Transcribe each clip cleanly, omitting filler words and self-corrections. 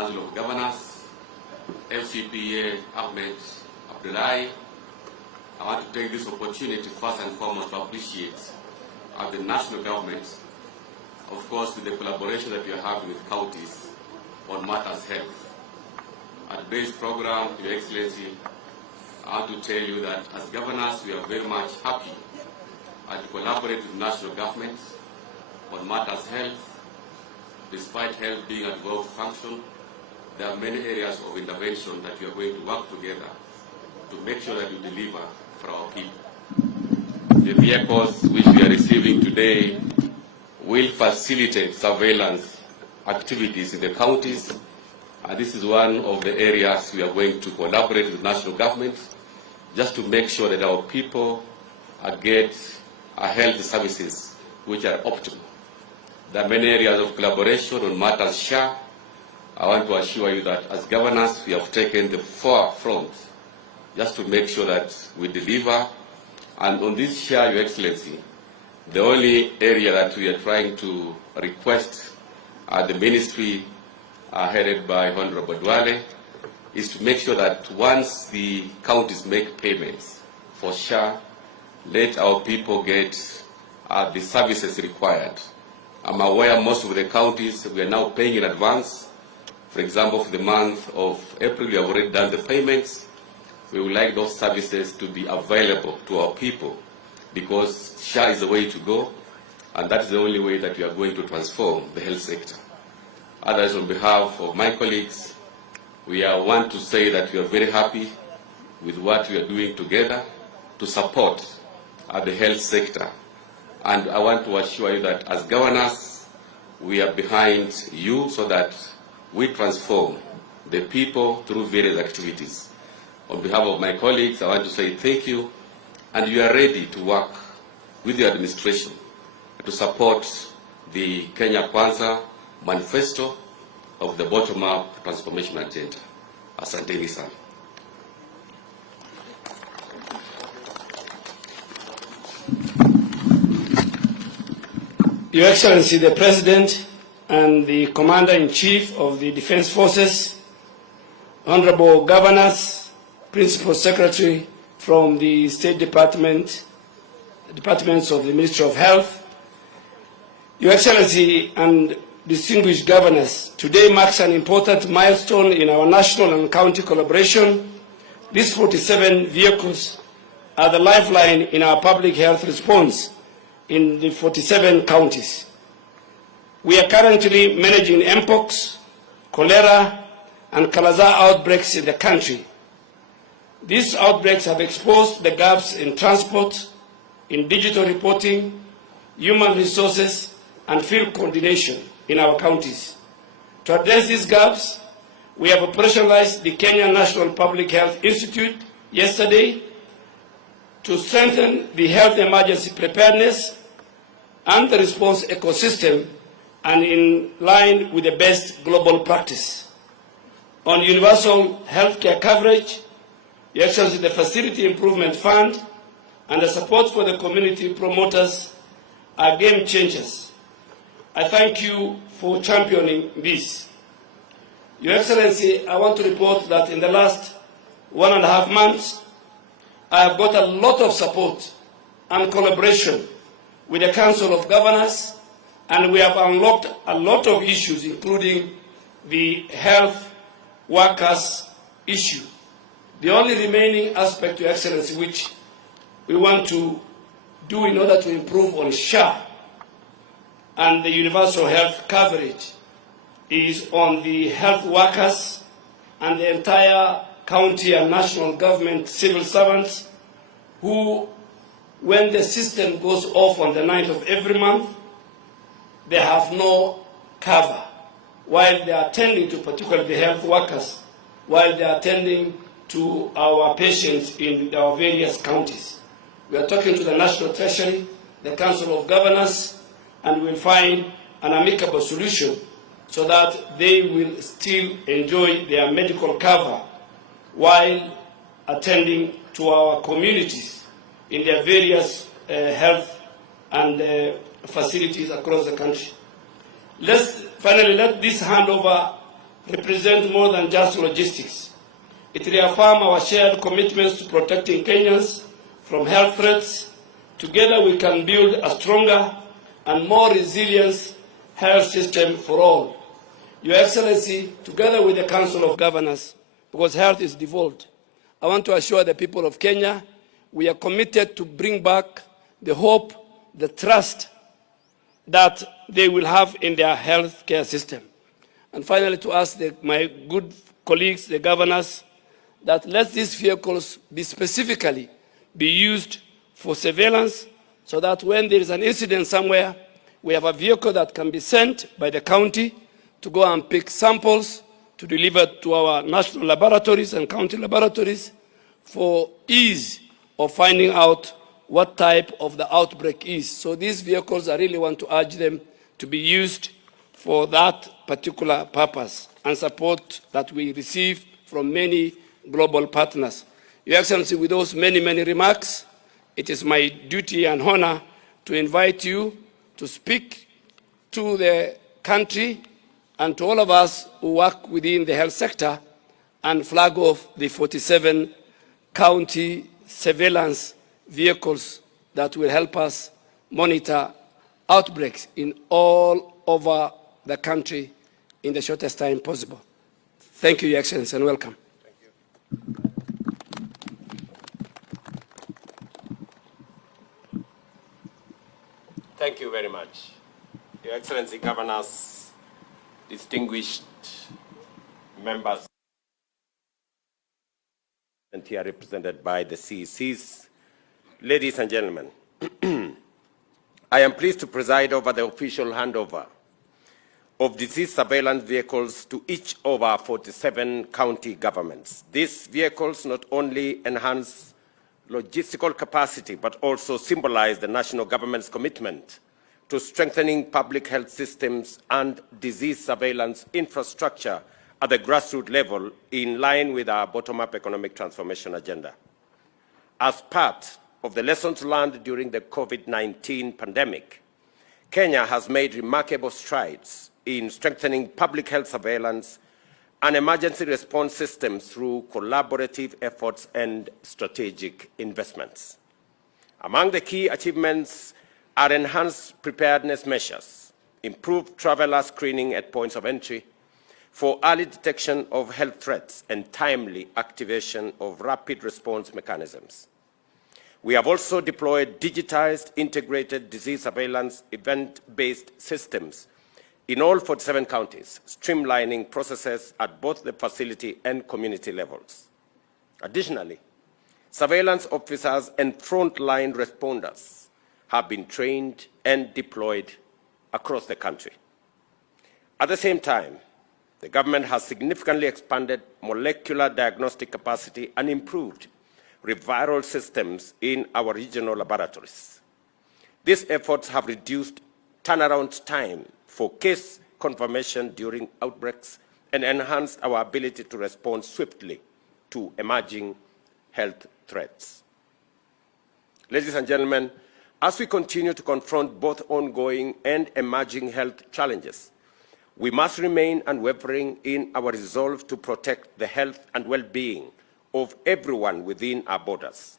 Council of Governors, FCPA Ahmed Abdullahi. I want to take this opportunity first and foremost to appreciate the national government, of course, with the collaboration that we are having with counties on matters health. At today's program, Your Excellency, I want to tell you that as governors, we are very much happy to collaborate with national governments on matters health. Despite health being a devolved function, there are many areas of intervention that we are going to work together to make sure that we deliver for our people. The vehicles which we are receiving today will facilitate surveillance activities in the counties, and this is one of the areas we are going to collaborate with national governments just to make sure that our people get health services which are optimal. There are many areas of collaboration on matters SHA. I want to assure you that as governors, we have taken the forefront just to make sure that we deliver. And on this SHA, Your Excellency, the only area that we are trying to request the ministry headed by Honorable Dwale is to make sure that once the counties make payments for SHA, let our people get the services required. I'm aware most of the counties, we are now paying in advance. For example, for the month of April, we have already done the payments. We would like those services to be available to our people because SHA is the way to go, and that is the only way that we are going to transform the health sector. Others, on behalf of my colleagues, we want to say that we are very happy with what we are doing together to support the health sector. And I want to assure you that as governors, we are behind you so that we transform the people through various activities. On behalf of my colleagues, I want to say thank you, and you are ready to work with the administration to support the Kenya Kwanza manifesto of the bottom-up transformation agenda. Asanteni sana. Your Excellency, the President and the Commander-in-Chief of the Defense Forces, Honorable Governors, Principal Secretary from the State Department, Departments of the Ministry of Health, Your Excellency and distinguished governors, today marks an important milestone in our national and county collaboration. These 47 vehicles are the lifeline in our public health response in the 47 counties. We are currently managing mpox, cholera, and Kalaza outbreaks in the country. These outbreaks have exposed the gaps in transport, in digital reporting, human resources, and field coordination in our counties. To address these gaps, we have operationalized the Kenya National Public Health Institute yesterday to strengthen the health emergency preparedness and the response ecosystem, and in line with the best global practice. On universal healthcare coverage, Your Excellency, the Facility Improvement Fund and the support for the community promoters are game changers. I thank you for championing this. Your Excellency, I want to report that in the last 1.5 months, I have got a lot of support and collaboration with the Council of Governors, and we have unlocked a lot of issues, including the health workers issue. The only remaining aspect, Your Excellency, which we want to do in order to improve on SHA and the universal health coverage is on the health workers and the entire county and national government civil servants who, when the system goes off on the 9th of every month, they have no cover while they are attending to particularly the health workers, while they are attending to our patients in our various counties. We are talking to the National Treasury, the Council of Governors, and we'll find an amicable solution so that they will still enjoy their medical cover while attending to our communities in their various health and facilities across the country. Finally, let this hand over represent more than just logistics. It reaffirms our shared commitments to protecting Kenyans from health threats. Together we can build a stronger and more resilient health system for all. Your Excellency, together with the Council of Governors, because health is devolved, I want to assure the people of Kenya we are committed to bring back the hope, the trust that they will have in their health care system. And finally, to ask my good colleagues, the governors, that let these vehicles be specifically be used for surveillance so that when there is an incident somewhere, we have a vehicle that can be sent by the county to go and pick samples to deliver to our national laboratories and county laboratories for ease of finding out what type of the outbreak is. So these vehicles, I really want to urge them to be used for that particular purpose and support that we receive from many global partners. Your Excellency, with those many remarks, it is my duty and honor to invite you to speak to the country and to all of us who work within the health sector and flag off the 47 county surveillance vehicles that will help us monitor outbreaks in all over the country in the shortest time possible. Thank you, Your Excellency, and welcome. Thank you very much. Your Excellency, Governors, distinguished members, and here represented by the CECs, ladies and gentlemen, I am pleased to preside over the official handover of disease surveillance vehicles to each of our 47 county governments. These vehicles not only enhance logistical capacity, but also symbolize the national government's commitment to strengthening public health systems and disease surveillance infrastructure at the grassroots level in line with our bottom-up economic transformation agenda. As part of the lessons learned during the COVID-19 pandemic, Kenya has made remarkable strides in strengthening public health surveillance and emergency response systems through collaborative efforts and strategic investments. Among the key achievements are enhanced preparedness measures, improved traveler screening at points of entry for early detection of health threats and timely activation of rapid response mechanisms. We have also deployed digitized integrated disease surveillance event-based systems in all 47 counties, streamlining processes at both the facility and community levels. Additionally, surveillance officers and frontline responders have been trained and deployed across the country. At the same time, the government has significantly expanded molecular diagnostic capacity and improved referral systems in our regional laboratories. These efforts have reduced turnaround time for case confirmation during outbreaks and enhanced our ability to respond swiftly to emerging health threats. Ladies and gentlemen, as we continue to confront both ongoing and emerging health challenges, we must remain unwavering in our resolve to protect the health and well-being of everyone within our borders.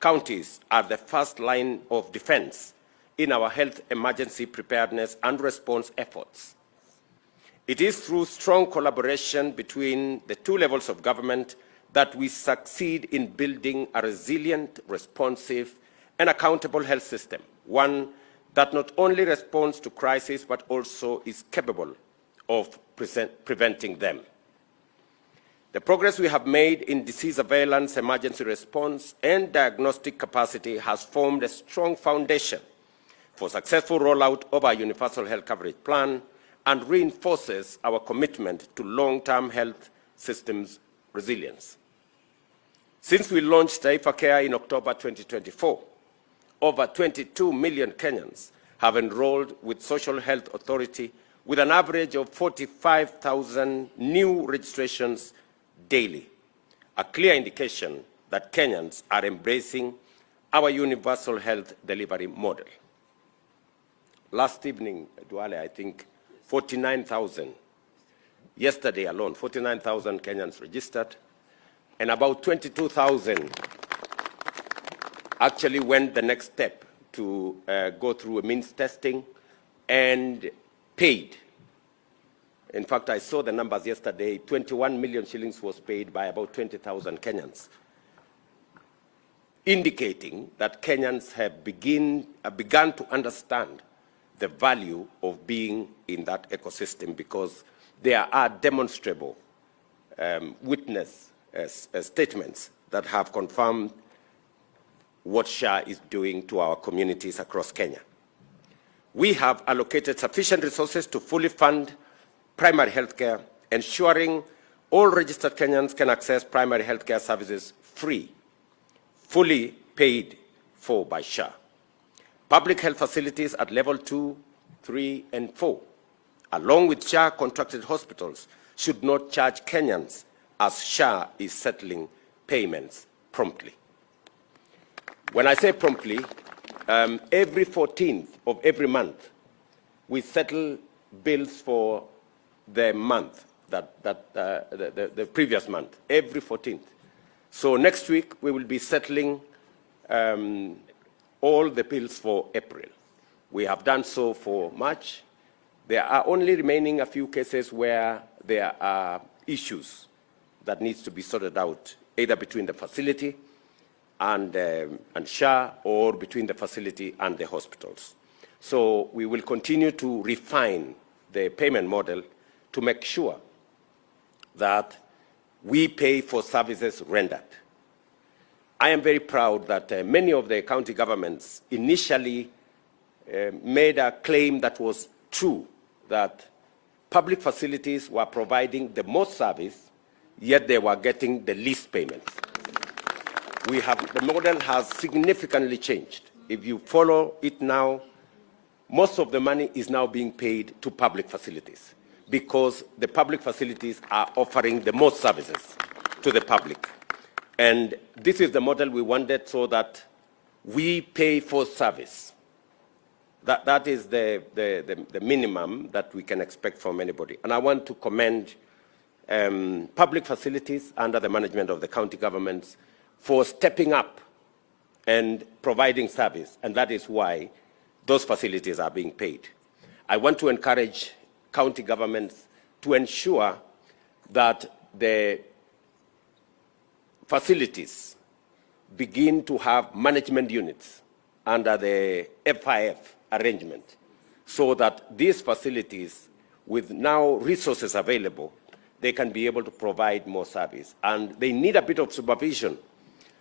Counties are the first line of defense in our health emergency preparedness and response efforts. It is through strong collaboration between the two levels of government that we succeed in building a resilient, responsive, and accountable health system, one that not only responds to crises but also is capable of preventing them. The progress we have made in disease surveillance, emergency response, and diagnostic capacity has formed a strong foundation for successful rollout of our universal health coverage plan and reinforces our commitment to long-term health systems resilience. Since we launched Taifa Care in October 2024, over 22 million Kenyans have enrolled with Social Health Authority with an average of 45,000 new registrations daily, a clear indication that Kenyans are embracing our universal health delivery model. Last evening, Duale, I think 49,000 yesterday alone, 49,000 Kenyans registered, and about 22,000 actually went the next step to go through a means testing and paid. In fact, I saw the numbers yesterday. 21 million shillings was paid by about 20,000 Kenyans, indicating that Kenyans have begun to understand the value of being in that ecosystem, because there are demonstrable witness statements that have confirmed what SHA is doing to our communities across Kenya. We have allocated sufficient resources to fully fund primary health care, ensuring all registered Kenyans can access primary health care services free, fully paid for by SHA. Public health facilities at level 2, 3, and 4, along with SHA contracted hospitals, should not charge Kenyans, as SHA is settling payments promptly. When I say promptly, every 14th of every month, we settle bills for the month, the previous month, every 14th. So next week, we will be settling all the bills for April. We have done so for March. There are only remaining a few cases where there are issues that needs to be sorted out, either between the facility and SHA, or between the facility and the hospitals. So we will continue to refine the payment model to make sure that we pay for services rendered. I am very proud that many of the county governments initially made a claim that was true, that public facilities were providing the most service, yet they were getting the least payments. The model has significantly changed. If you follow it now, most of the money is now being paid to public facilities, because the public facilities are offering the most services to the public. And this is the model we wanted, so that we pay for service. That is the minimum that we can expect from anybody. And I want to commend public facilities under the management of the county governments for stepping up and providing service, and that is why those facilities are being paid. I want to encourage county governments to ensure that the facilities begin to have management units under the FIF arrangement, so that these facilities, with now resources available, they can be able to provide more service. And they need a bit of supervision,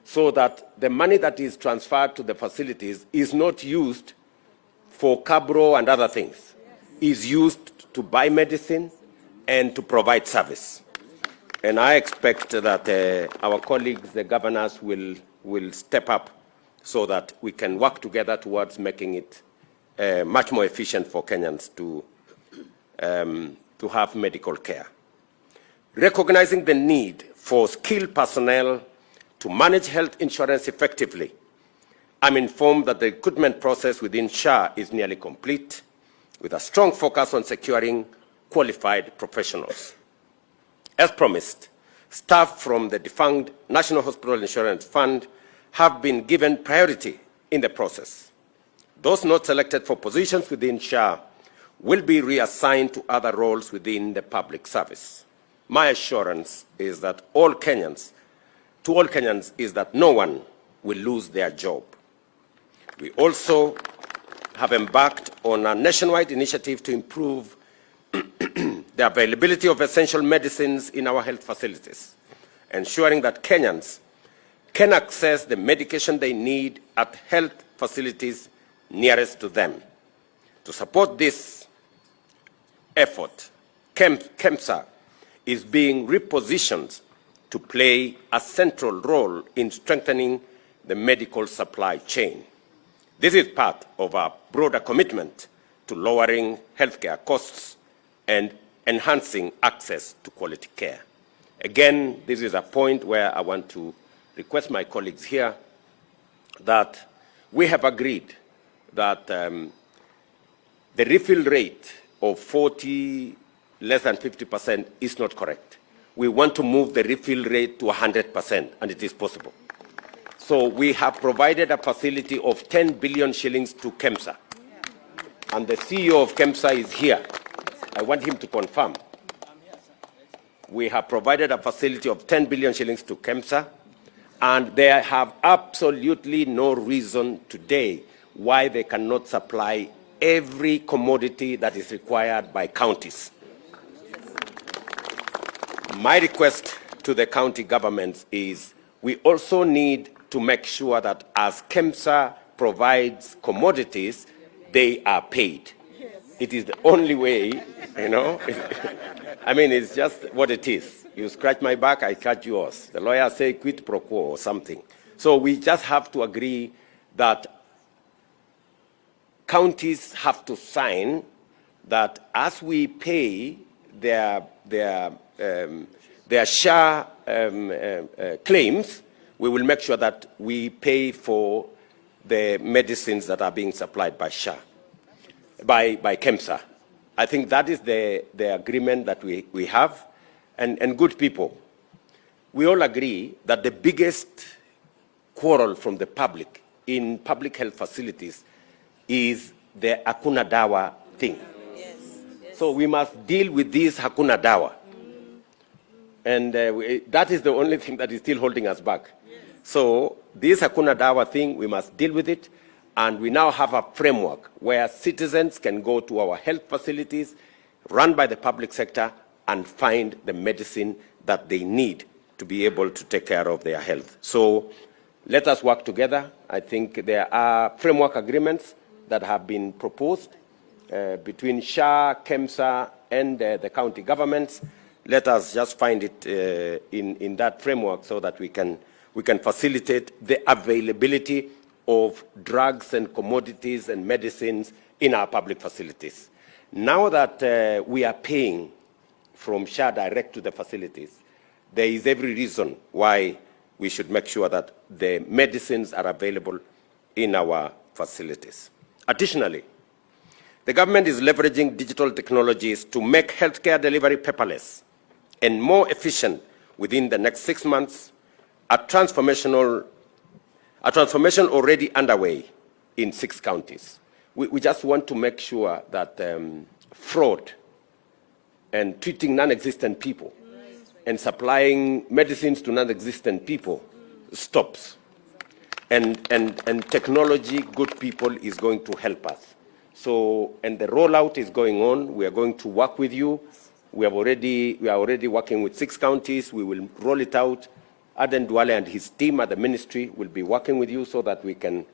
so that the money that is transferred to the facilities is not used for cabro and other things, is used to buy medicine and to provide service. And I expect that our colleagues, the governors, will step up so that we can work together towards making it much more efficient for Kenyans to have medical care. Recognizing the need for skilled personnel to manage health insurance effectively, I'm informed that the recruitment process within SHA is nearly complete, with a strong focus on securing qualified professionals. As promised, staff from the defunct National Hospital Insurance Fund have been given priority in the process. Those not selected for positions within SHA will be reassigned to other roles within the public service. My assurance is that all Kenyans is that no one will lose their job. We also have embarked on a nationwide initiative to improve the availability of essential medicines in our health facilities, ensuring that Kenyans can access the medication they need at health facilities nearest to them. To support this effort, KEMSA is being repositioned to play a central role in strengthening the medical supply chain. This is part of our broader commitment to lowering healthcare costs and enhancing access to quality care. Again, this is a point where I want to request my colleagues here that we have agreed that the refill rate of 40 less than 50% is not correct. We want to move the refill rate to 100%, and it is possible. So we have provided a facility of 10 billion shillings to KEMSA. And the CEO of KEMSA is here. I want him to confirm. We have provided a facility of 10 billion shillings to KEMSA, and they have absolutely no reason today why they cannot supply every commodity that is required by counties. My request to the county governments is we also need to make sure that as KEMSA provides commodities, they are paid. It is the only way, you know. I mean, it's just what it is. You scratch my back, I scratch yours. The lawyers say quid pro quo or something. So we just have to agree that counties have to sign that as we pay their share claims, we will make sure that we pay for the medicines that are being supplied by KEMSA. I think that is the agreement that we have. And good people, we all agree that the biggest quarrel from the public in public health facilities is the Hakuna Dawa thing. Yes. So we must deal with this Hakuna Dawa. And that is the only thing that is still holding us back. So this Hakuna Dawa thing, we must deal with it. And we now have a framework where citizens can go to our health facilities run by the public sector and find the medicine that they need to be able to take care of their health. So let us work together. I think there are framework agreements that have been proposed between SHA, KEMSA, and the county governments. Let us just find it in that framework so that we can facilitate the availability of drugs and commodities and medicines in our public facilities. Now that we are paying from SHA direct to the facilities, there is every reason why we should make sure that the medicines are available in our facilities. Additionally, the government is leveraging digital technologies to make healthcare delivery paperless and more efficient within the next 6 months. A transformation already underway in 6 counties. We just want to make sure that fraud and treating non-existent people and supplying medicines to non-existent people stops. And technology, good people, is going to help us. So, and the rollout is going on. We are going to work with you. We are already working with 6 counties. We will roll it out. Aden Duale and his team at the ministry will be working with you so that we can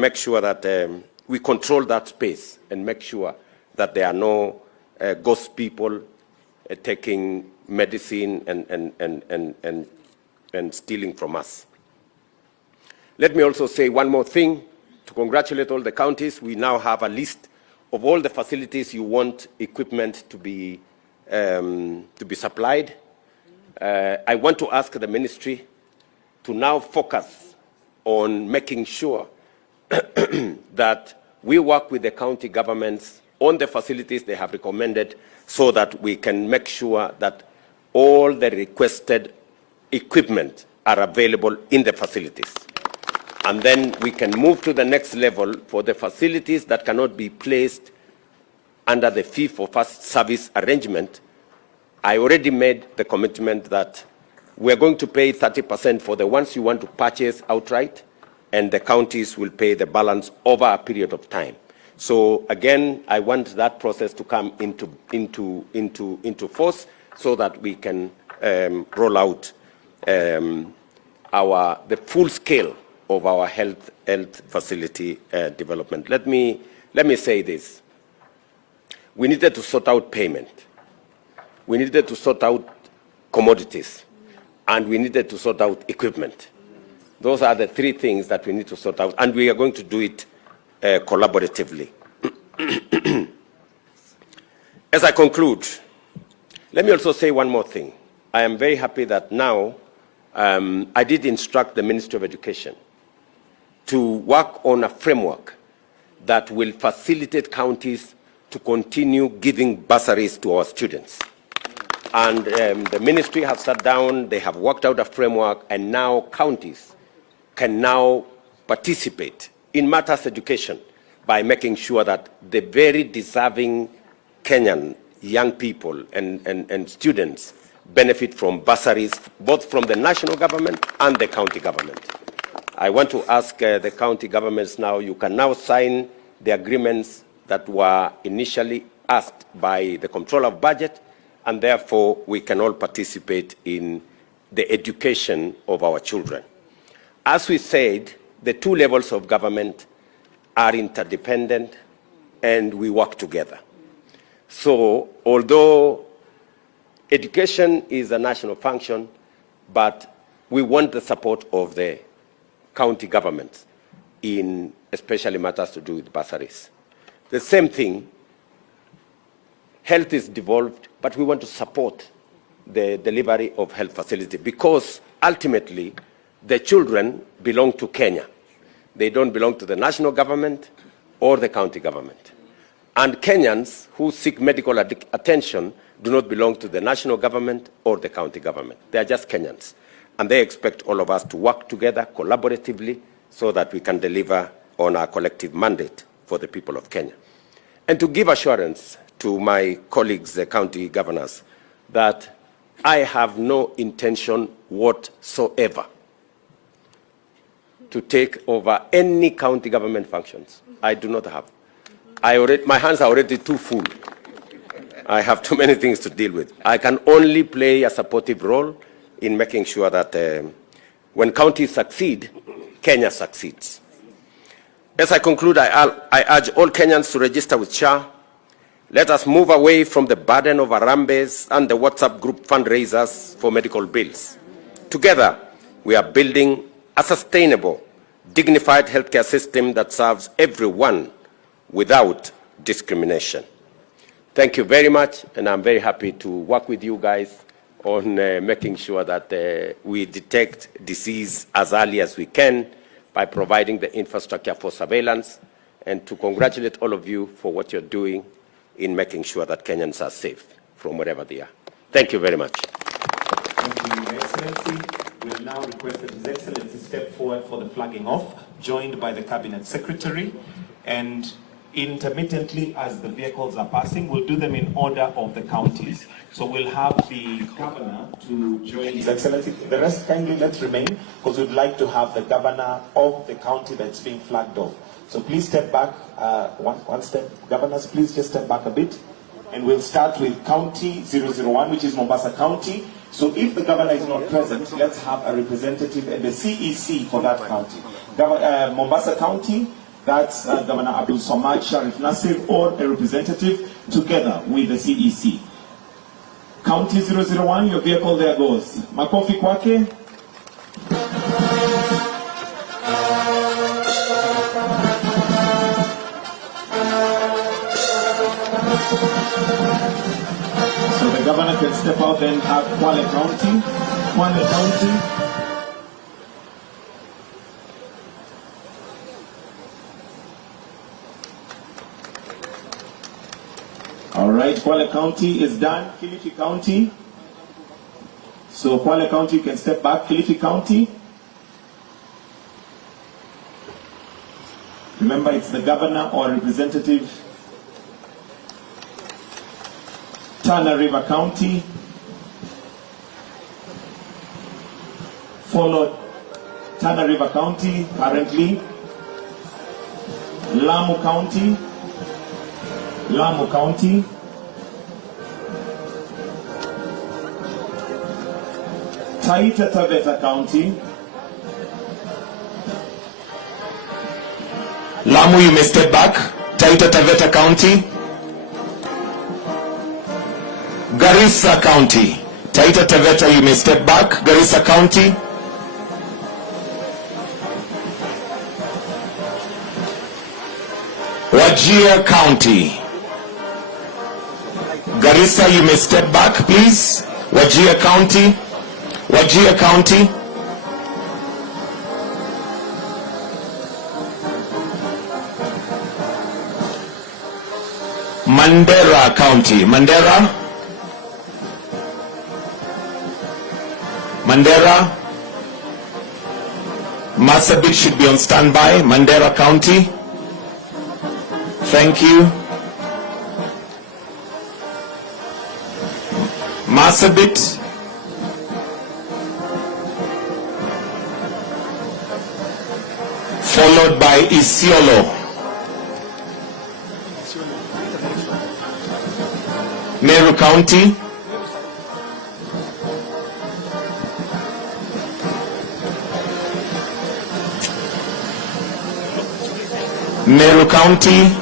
make sure that we control that space and make sure that there are no ghost people taking medicine and stealing from us. Let me also say one more thing to congratulate all the counties. We now have a list of all the facilities you want equipment to be supplied. I want to ask the ministry to now focus on making sure that we work with the county governments on the facilities they have recommended so that we can make sure that all the requested equipment are available in the facilities. And then we can move to the next level for the facilities that cannot be placed under the fee-for-first service arrangement. I already made the commitment that we're going to pay 30% for the ones you want to purchase outright, and the counties will pay the balance over a period of time. So again, I want that process to come into force so that we can roll out the full scale of our health facility development. Let me say this. We needed to sort out payment. We needed to sort out commodities, and we needed to sort out equipment. Those are the 3 things that we need to sort out, and we are going to do it collaboratively. As I conclude, let me also say one more thing. I am very happy that now I did instruct the Ministry of Education to work on a framework that will facilitate counties to continue giving bursaries to our students. And the ministry have sat down, they have worked out a framework, and now counties can now participate in matters education by making sure that the very deserving Kenyan young people and students benefit from bursaries, both from the national government and the county government. I want to ask the county governments now, you can now sign the agreements that were initially asked by the Comptroller of Budget, and therefore we can all participate in the education of our children. As we said, the two levels of government are interdependent and we work together. So although education is a national function, but we want the support of the county governments in especially matters to do with bursaries. The same thing, health is devolved, but we want to support the delivery of health facility because ultimately the children belong to Kenya. They don't belong to the national government or the county government. And Kenyans who seek medical attention do not belong to the national government or the county government. They are just Kenyans. And they expect all of us to work together collaboratively so that we can deliver on our collective mandate for the people of Kenya. And to give assurance to my colleagues, the county governors, that I have no intention whatsoever to take over any county government functions. I do not have. My hands are already too full. I have too many things to deal with. I can only play a supportive role in making sure that when counties succeed, Kenya succeeds. As I conclude, I urge all Kenyans to register with SHA. Let us move away from the burden of Harambes and the WhatsApp group fundraisers for medical bills. Together, we are building a sustainable, dignified healthcare system that serves everyone without discrimination. Thank you very much, and I'm very happy to work with you guys on making sure that we detect disease as early as we can by providing the infrastructure for surveillance, and to congratulate all of you for what you're doing in making sure that Kenyans are safe from wherever they are. Thank you very much. Thank you, Your Excellency. We will now request that His Excellency step forward for the flagging off, joined by the Cabinet Secretary. And intermittently, as the vehicles are passing, we'll do them in order of the counties. So we'll have the Governor to join His Excellency. The rest kindly let's remain, because we'd like to have the Governor of the county that's being flagged off. So please step back, one step. Governors, please just step back a bit. And we'll start with County 001, which is Mombasa County. So if the Governor is not present, let's have a representative and the CEC for that county. Mombasa County, that's Governor Abdul Samad Sharif Nasir, or a representative together with the CEC. County 001, your vehicle there goes. Makofi kwake. So the Governor can step out and have Kwale County. Kwale County. All right, Kwale County is done. Kilifi County. So Kwale County can step back. Kilifi County. Remember, it's the Governor or representative. Tana River County. Followed Tana River County currently. Lamu County. Lamu County. Taita Taveta County. Lamu, you may step back. Taita Taveta County. Garissa County. Taita Taveta, you may step back. Garissa County. Wajir County. Garissa, you may step back, please. Wajir County. Wajir County. Mandera County. Mandera. Mandera. Marsabit should be on standby. Mandera County. Thank you. Marsabit. Followed by Isiolo. Meru County. Meru County.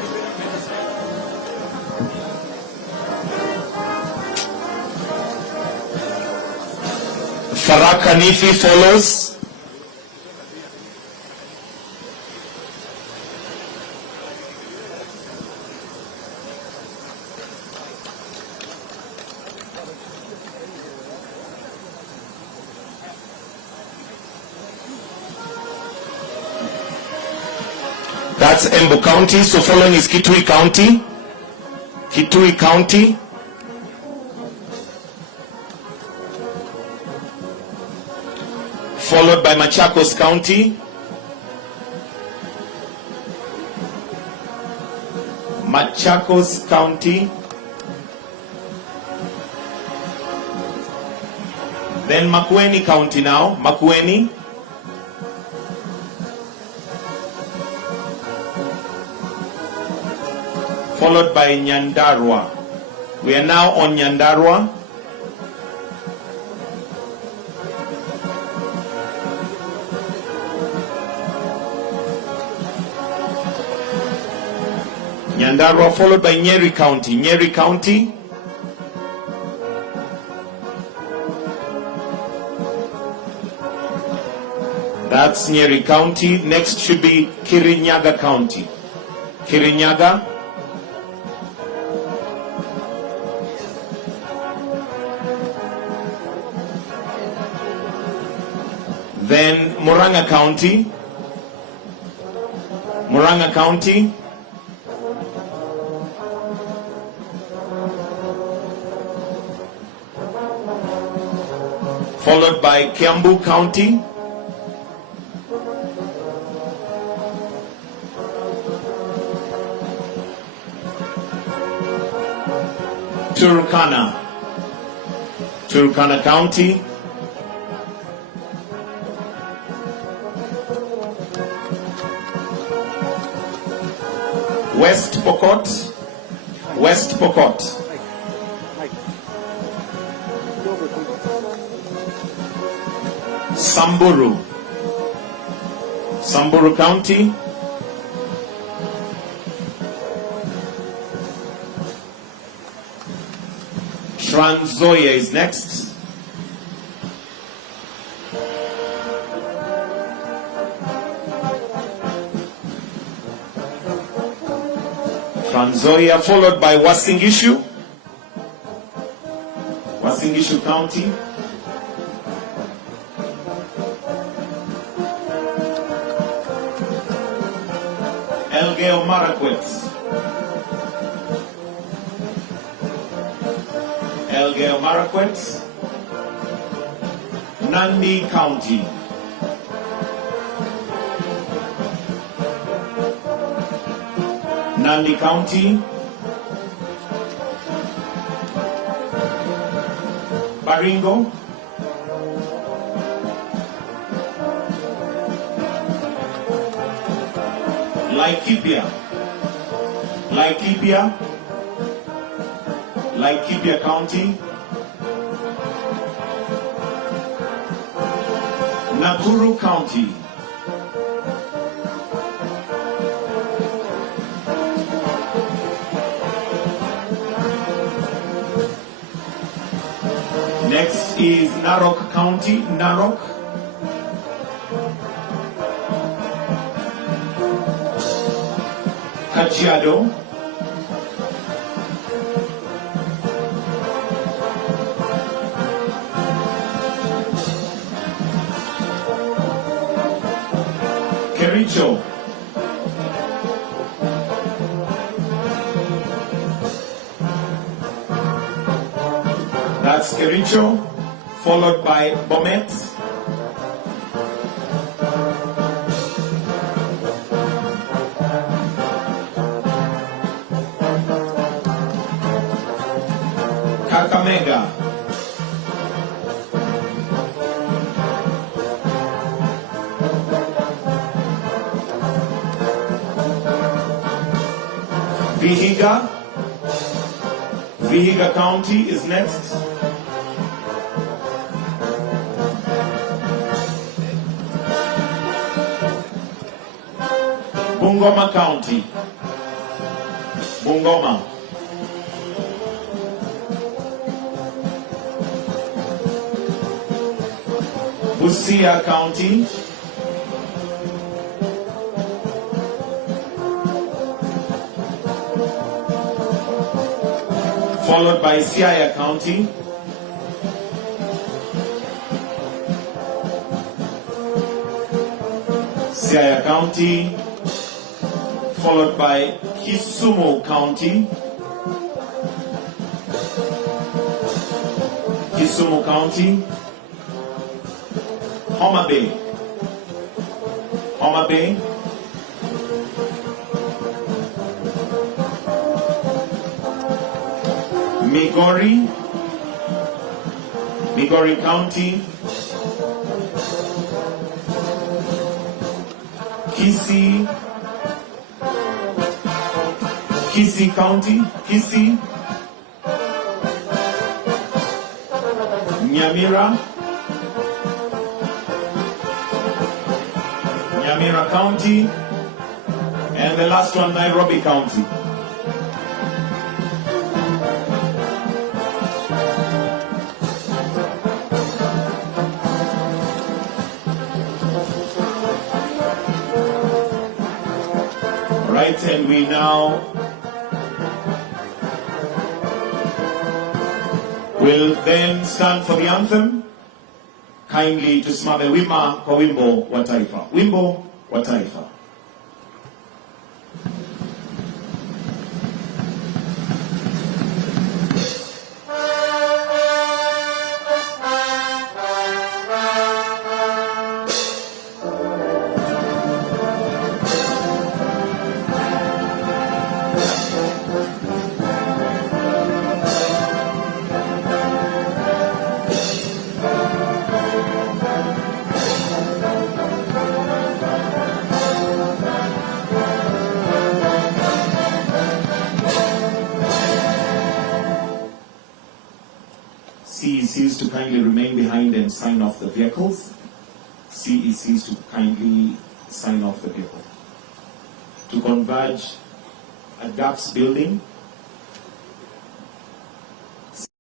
Tharaka Nithi follows. That's Embu County. So following is Kitui County. Kitui County. Followed by Machakos County. Machakos County. Then Makueni County now. Makueni. Followed by Nyandarua. We are now on Nyandarua. Nyandarua followed by Nyeri County. Nyeri County. That's Nyeri County. Next should be Kirinyaga County. Kirinyaga. Then Murang'a County. Murang'a County. Followed by Kiambu County. Turkana. Turkana County. West Pokot. West Pokot. Samburu. Samburu County. Trans Nzoia is next. Trans Nzoia followed by Uasin Gishu. Uasin Gishu County. Elgeyo Marakwet. Elgeyo Marakwet. Nandi County. Nandi County. Baringo. Laikipia. Laikipia. Laikipia County. Nakuru County. Next is Narok County. Narok. Kajiado. Kericho. That's Kericho, followed by Bomet. Kakamega. Vihiga. Vihiga County is next. Bungoma County. Bungoma. Busia County. Followed by Siaya County. Siaya County. Followed by Kisumu County. Kisumu County. Homa Bay. Homa Bay. Migori. Migori County. Kisii. Kisii County. Kisii. Nyamira. Nyamira County. And the last one, Nairobi County. Right, and we now will then stand for the anthem. Kindly tusimame wima kwa wimbo wa taifa. Wimbo wa taifa. CECs to kindly remain behind and sign off the vehicles. CECs to kindly sign off the vehicle. To converge at GAPS building,